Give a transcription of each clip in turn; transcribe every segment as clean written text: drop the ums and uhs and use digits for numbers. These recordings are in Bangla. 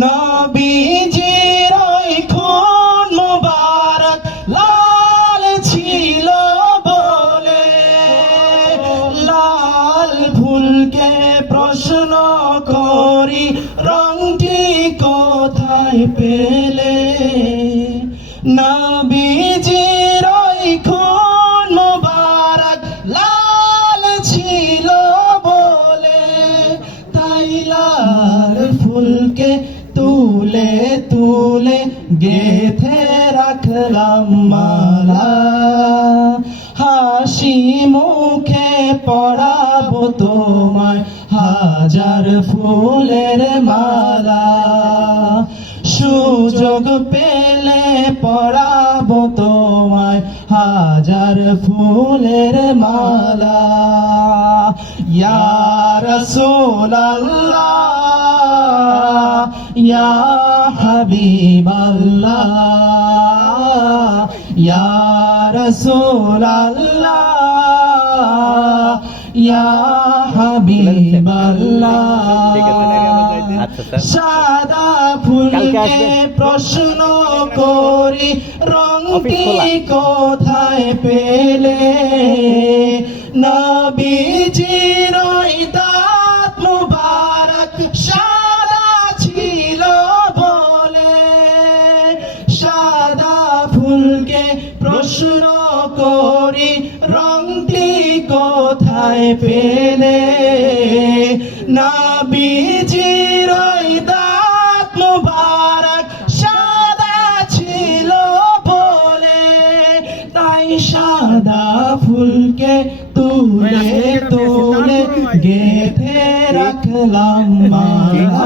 নবীজির ওই খুন মুবারক লাল ছিল বলে, লাল ফুলকে প্রশ্ন করি রংটি কোথায় পেলে? নবীজির ওই খুন মুবারক লাল ছিল বলে, তাই লাল ফুলকে তুলে তুলে গেথে রাখলাম মালা। হাসি মুখে পরাবো তোমায় হাজার ফুলের মালা। সুযোগ পেলে পরাবো তোমায় হাজার ফুলের মালা। ইয়া রাসূলাল্লাহ, ইয়া হাবিবাল্লাহ, ইয়া রাসূলাল্লাহ, ইয়া হাবিবাল্লাহ। সাদা ফুলকে প্রশ্ন করি রংটি কোথায় পেলে? নবীজির ওই দাঁত মুবারক সাদা ছিল বলে, সাদা ফুলকে প্রশ্ন করি রংটি কোথায় পেলে? নবীজির ওই দাঁত মুবারক সাদা ছিল বলে, তাই সাদা ফুলকে তুলে তুলে গেথে রাখলাম মালা।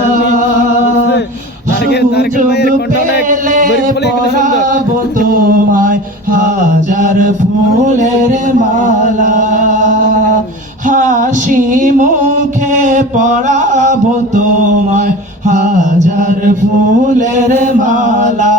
সুযোগ পেলে পরাবো তোমায় হাজার ফুলের মালা। হাসি মুখে পরাবো তোমায় হাজার ফুলের মালা।